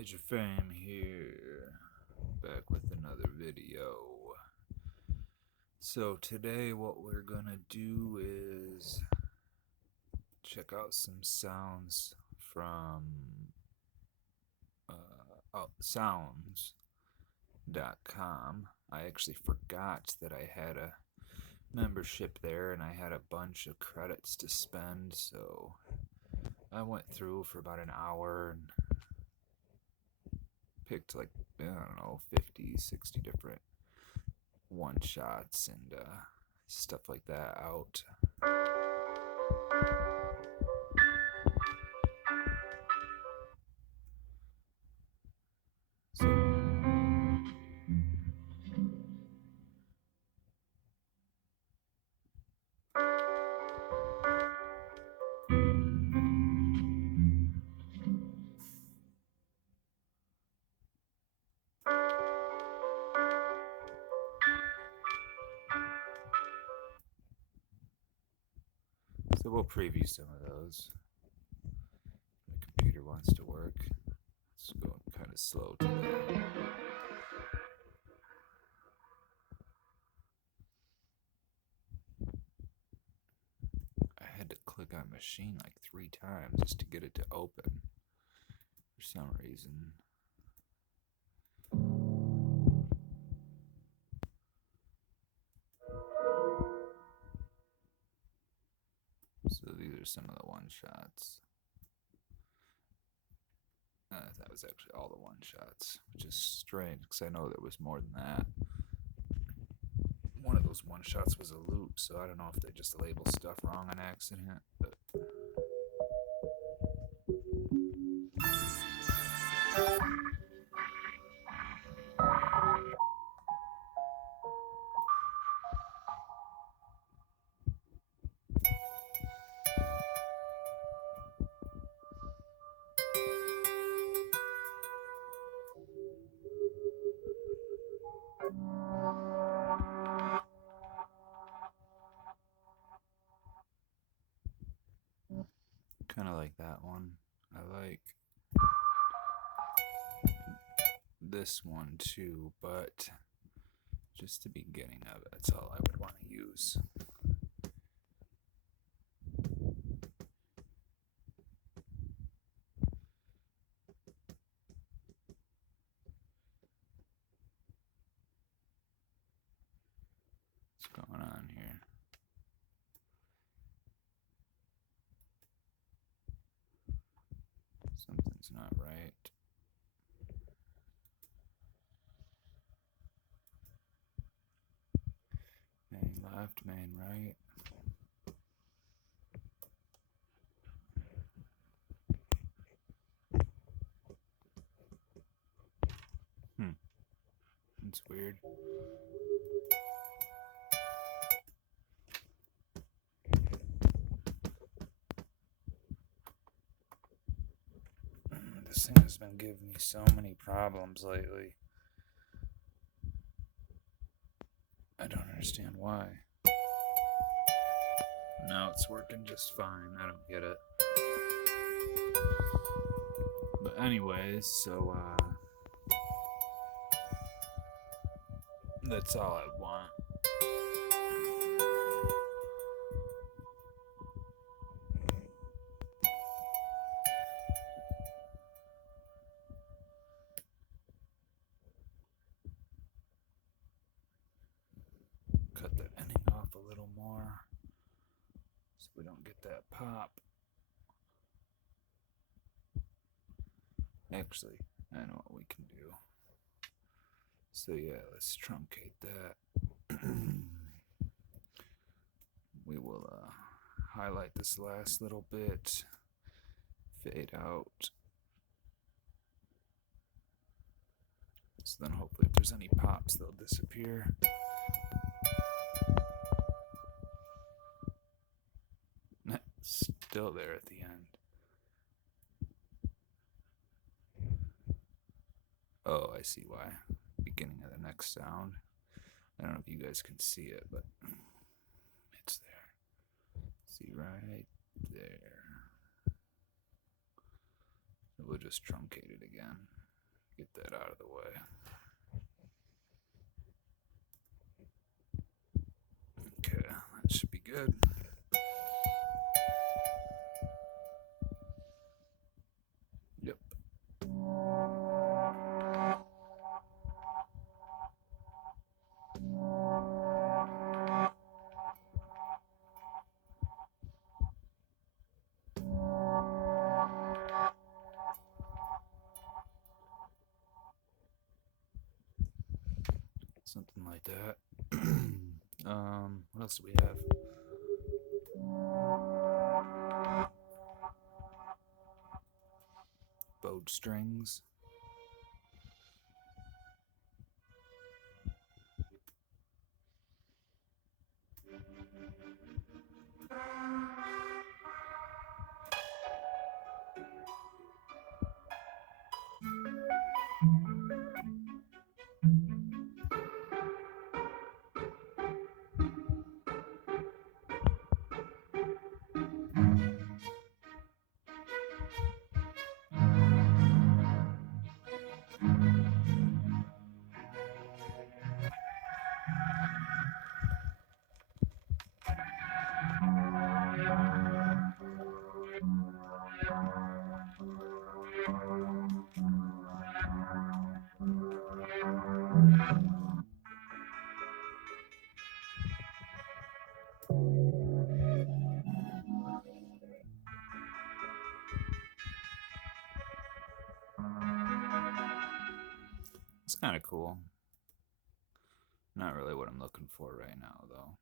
Major Fame here, back with another video. So today what we're gonna do is check out some sounds from sounds.com. I actually forgot that I had a membership there and I had a bunch of credits to spend, so I went through for about an hour and picked like, I don't know, 50, 60 different one-shots and stuff like that out. So we'll preview some of those. My computer wants to work. It's going kind of slow today. I had to click on machine like 3 times just to get it to open for some reason. So these are some of the one-shots. That was actually all the one-shots, which is strange because I know there was more than that. One of those one-shots was a loop, so I don't know if they just label stuff wrong on accident, but kind of like that one. I like this one too, but just the beginning of it, that's all I would want to use. What's going on here? Something's not right. Main left, main right. It's weird. This thing has been giving me so many problems lately. I don't understand why. Now it's working just fine. I don't get it. But anyways, so that's all I want. Cut the ending off a little more so we don't get that pop. Actually, I know what we can do. So yeah, let's truncate that. We will highlight this last little bit, fade out. So then hopefully if there's any pops, they'll disappear. Still there at the end. Oh, I see why. Beginning of the next sound. I don't know if you guys can see it, but it's there. See right there. We'll just truncate it again. Get that out of the way. Okay, that should be good. Yep. Something like that. What else do we have? Bowed strings. It's kind of cool. Not really what I'm looking for right now, though.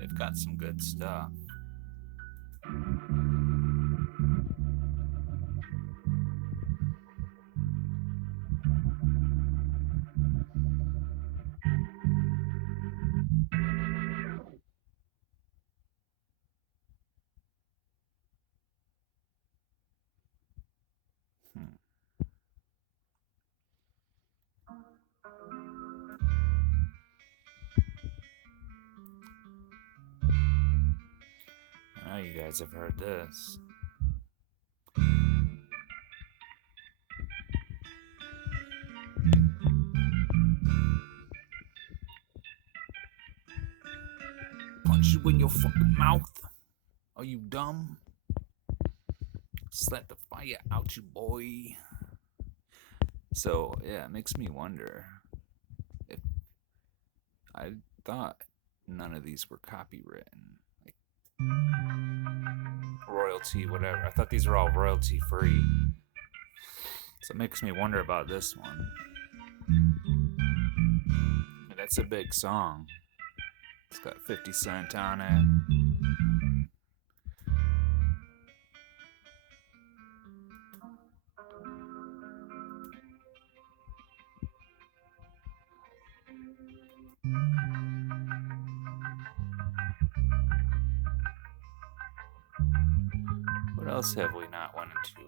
They've got some good stuff. I know you guys have heard this. Punch you in your fucking mouth. Are you dumb? Slap the fire out you, boy. So, yeah, it makes me wonder if I thought none of these were copywritten. Like, royalty, whatever. I thought these were all royalty free. So it makes me wonder about this one. That's a big song. It's got 50 Cent on it. What else have we not went into?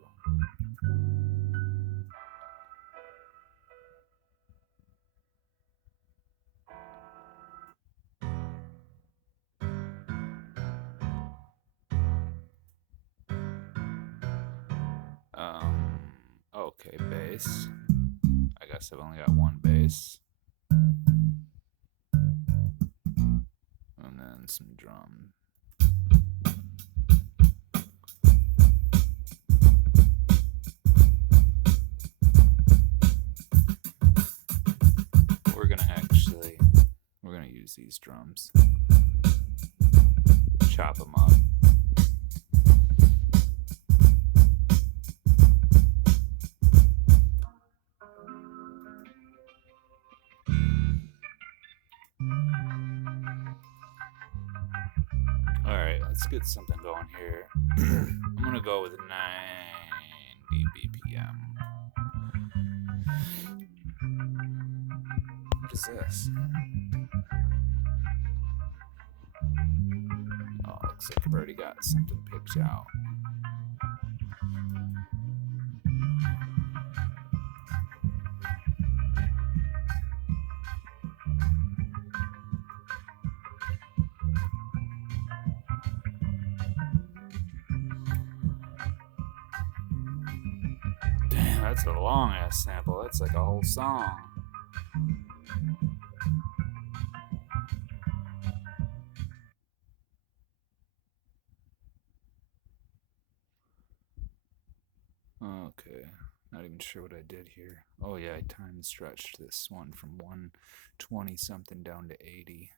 Okay, bass. I guess I've only got one bass. And then some drum. We're gonna use these drums. Chop them up. Alright, let's get something going here. I'm gonna go with 90 BPM. What is this? Oh, looks like I've already got something picked out. That's a long ass sample. That's like a whole song. Okay, not even sure what I did here. Oh yeah, I time stretched this one from 120 something down to 80.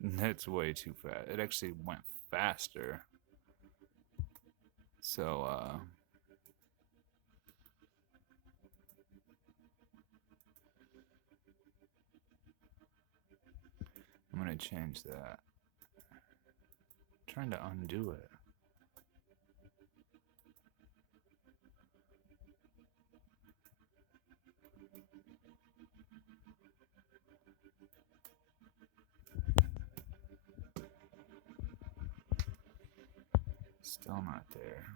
That's way too fast. It actually went faster. So, I'm gonna change that. I'm trying to undo it. Still not there.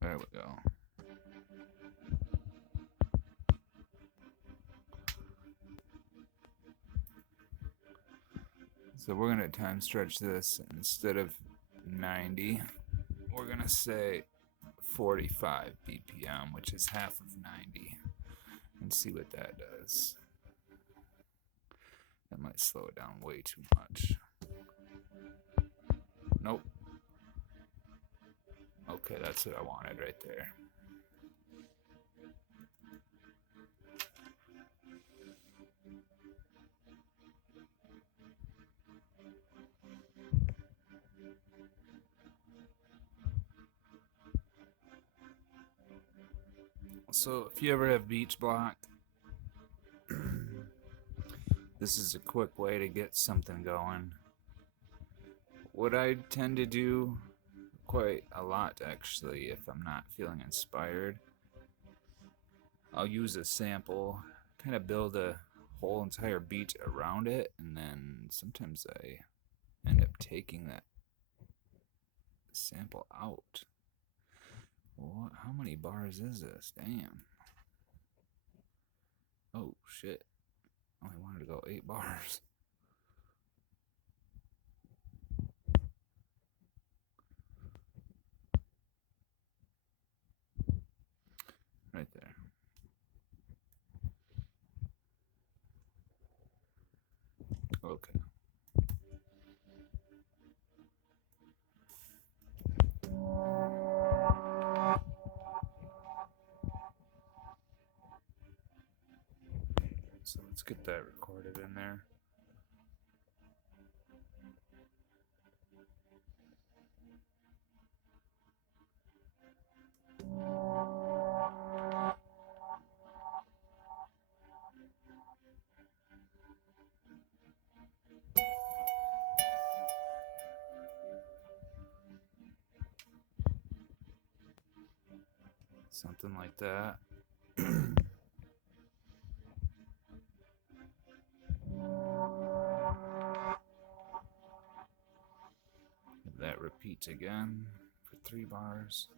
There we go. So we're gonna time stretch this. Instead of 90, we're gonna say 45 BPM, which is half of 90, and see what that does. That might slow it down way too much. Nope. Okay, that's what I wanted right there. So if you ever have Beatblock, this is a quick way to get something going. What I tend to do quite a lot, actually, if I'm not feeling inspired, I'll use a sample, kind of build a whole entire beat around it, and then sometimes I end up taking that sample out. What? How many bars is this? Damn. Oh shit. I only wanted to go 8 bars. Right there. Okay. So let's get that recorded in there. Something like that. That repeats again for 3 bars.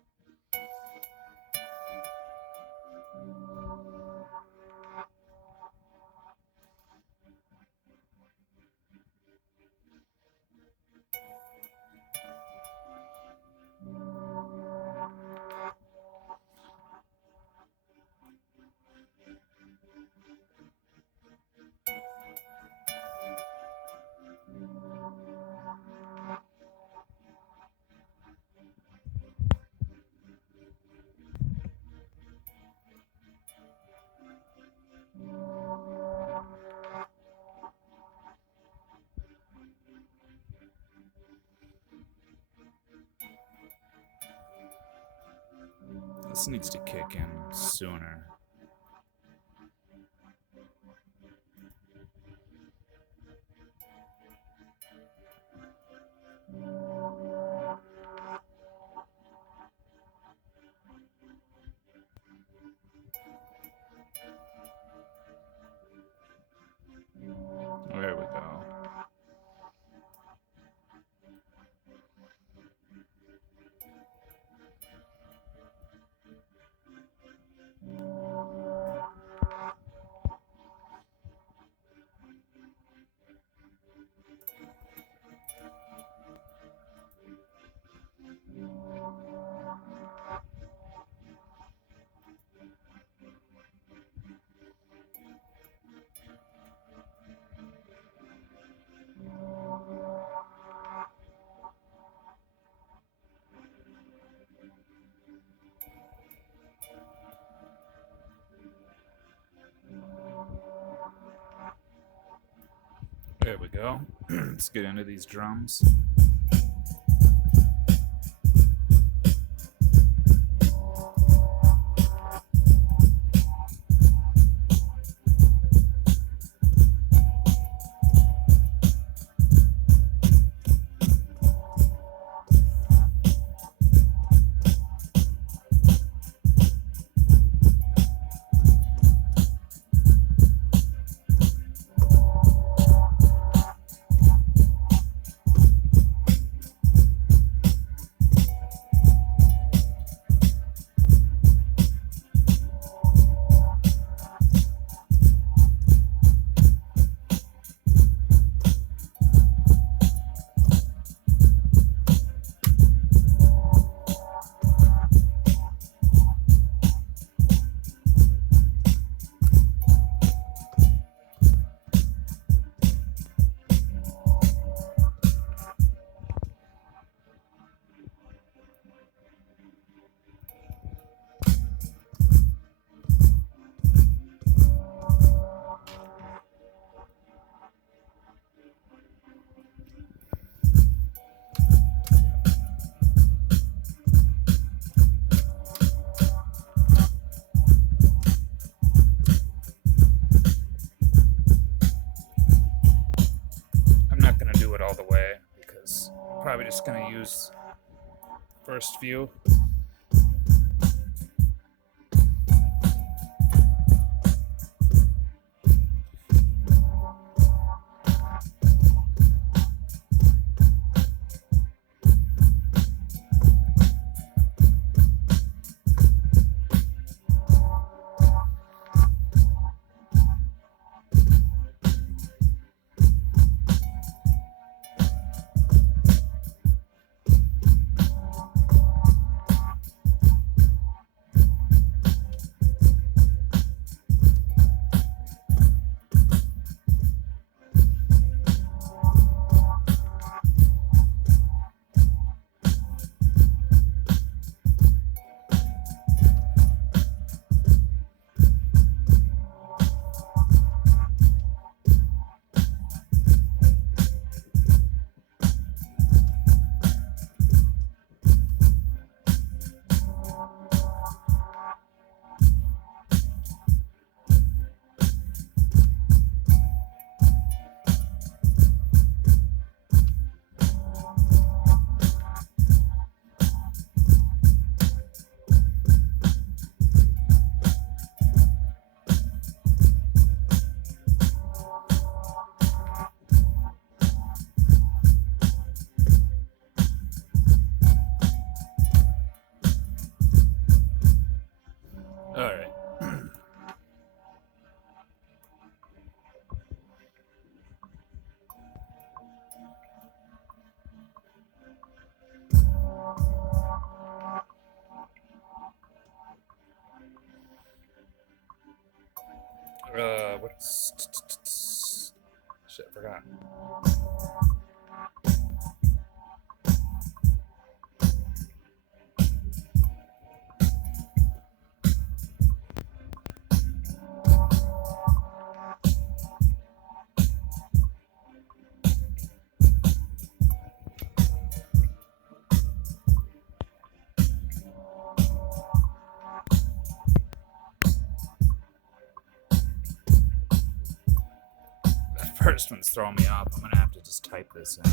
This needs to kick in sooner. go. Let's get into these drums. I'm not going to do it all the way because I'm probably just going to use first few. All right. What's shit? I forgot. First one's throwing me off. I'm gonna have to just type this in.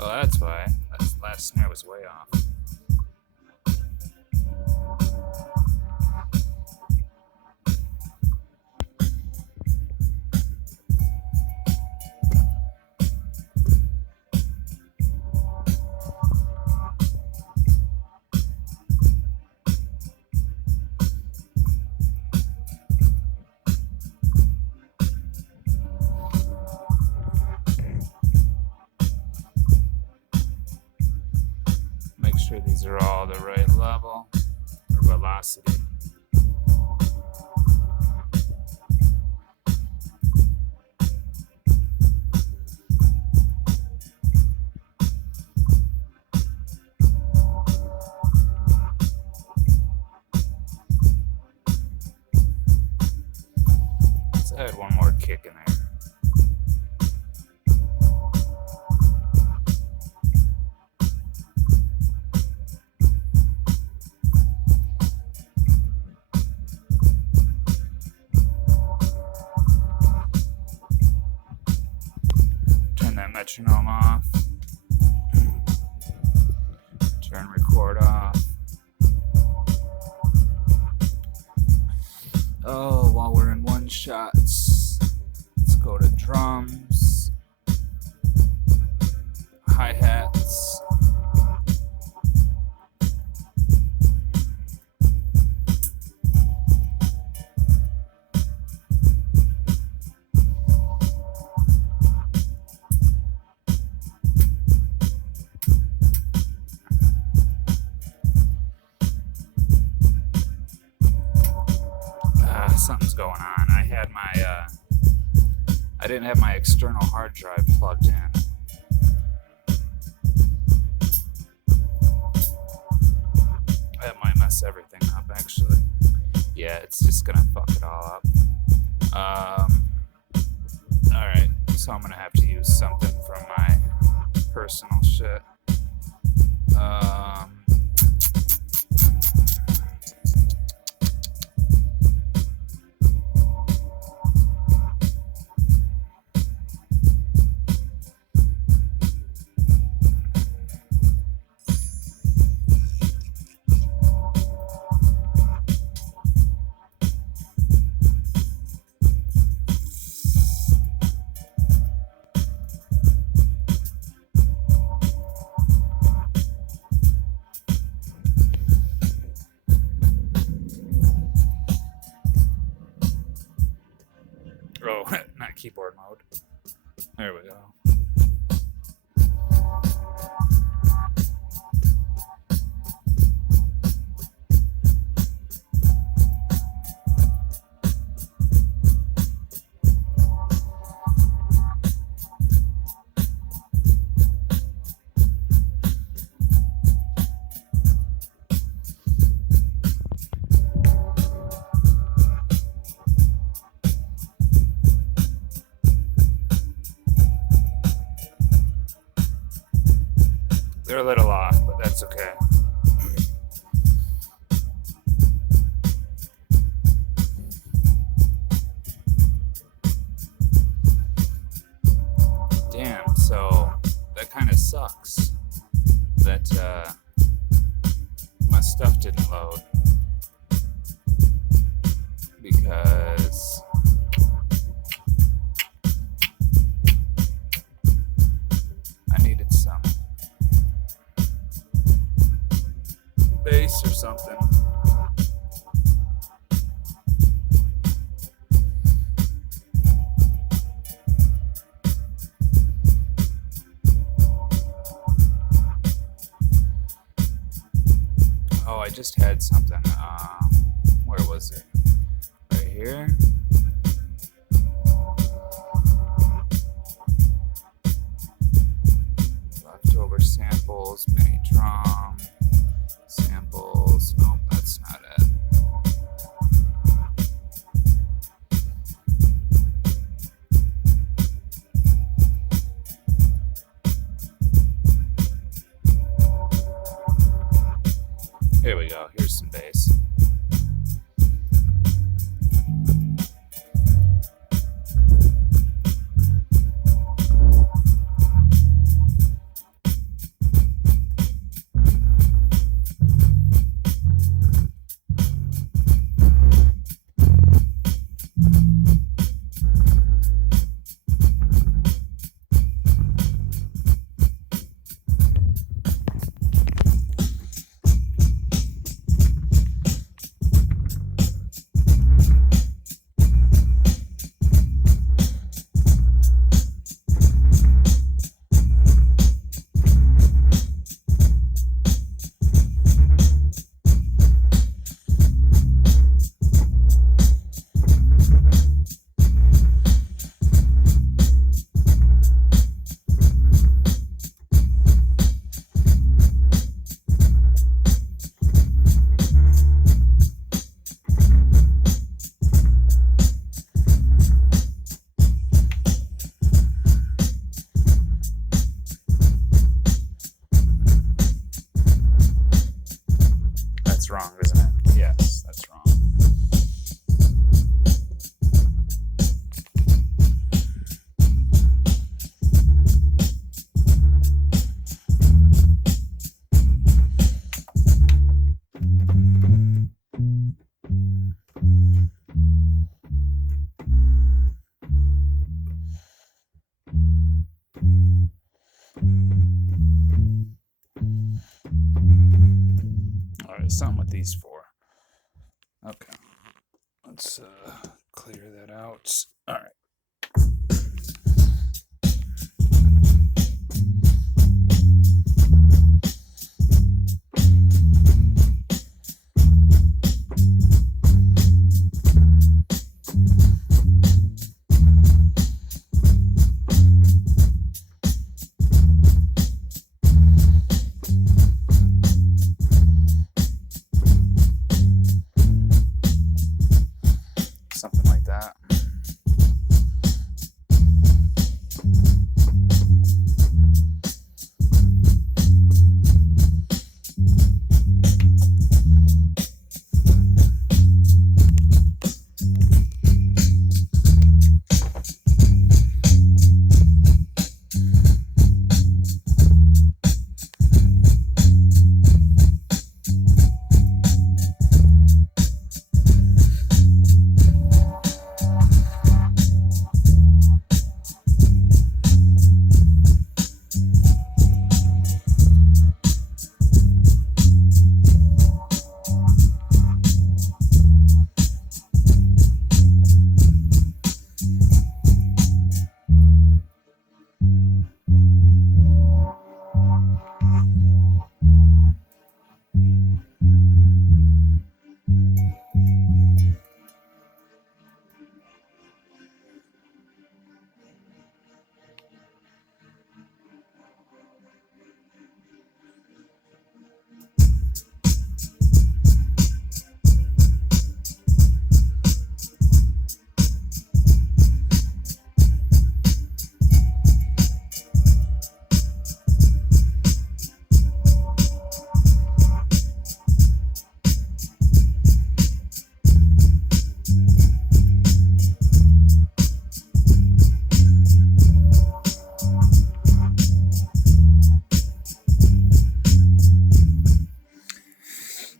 Oh, that's why. That last snare was way off. sure these are all the right level or velocity. So I had one more kick in there. That metronome off. Turn record off. Oh, while we're in one shots, let's go to drums, hi-hats. Something's going on. I didn't have my external hard drive plugged in. That might mess everything up, actually. Yeah, it's just gonna fuck it all up. Alright, so I'm gonna have to use something from my personal shit. Oh, not keyboard mode. There we go. They're a little off, but that's okay. Damn, so that kind of sucks that my stuff didn't load because I needed some bass or something. Oh, I just had something. Where was it? Right here. Leftover samples, mini drum. Samples. Nope, that's not it. Here we go. Here's some bass. wrong, isn't it? Yes, that's wrong. Alright, something with these four. Okay. Let's clear that out. Alright. Something like that.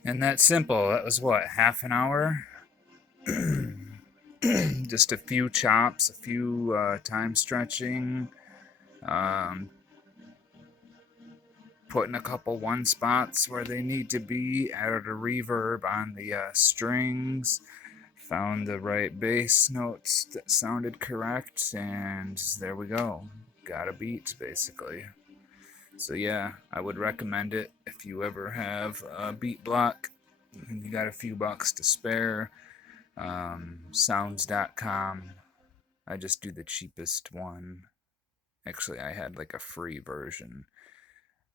And that's simple. That was what, half an hour? Just a few chops, a few time stretching, um, putting a couple one spots where they need to be, added a reverb on the strings, found the right bass notes that sounded correct, and there we go. Got a beat, basically. So yeah, I would recommend it if you ever have a Beatblock and you got a few bucks to spare. Sounds.com. I just do the cheapest one. Actually, I had like a free version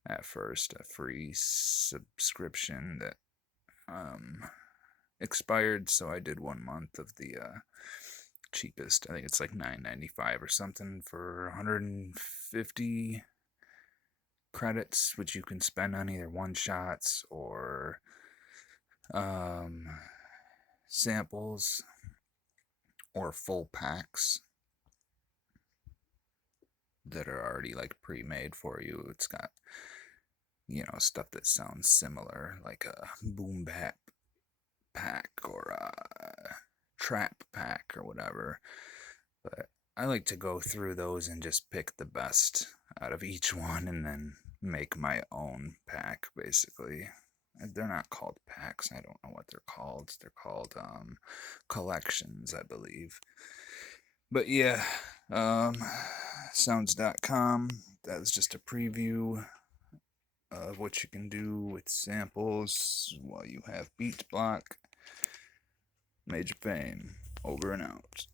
at first, a free subscription that expired, so I did 1 month of the cheapest. I think it's like $9.95 or something for 150 credits, which you can spend on either one shots or samples or full packs that are already like pre-made for you. It's got, stuff that sounds similar, like a boom bap pack or a trap pack or whatever. But I like to go through those and just pick the best out of each one and then make my own pack, basically. They're not called packs. I don't know what they're called. They're called collections, I believe. But yeah, sounds.com. That was just a preview of what you can do with samples while you have Beatblock. Major Fame. Over and out.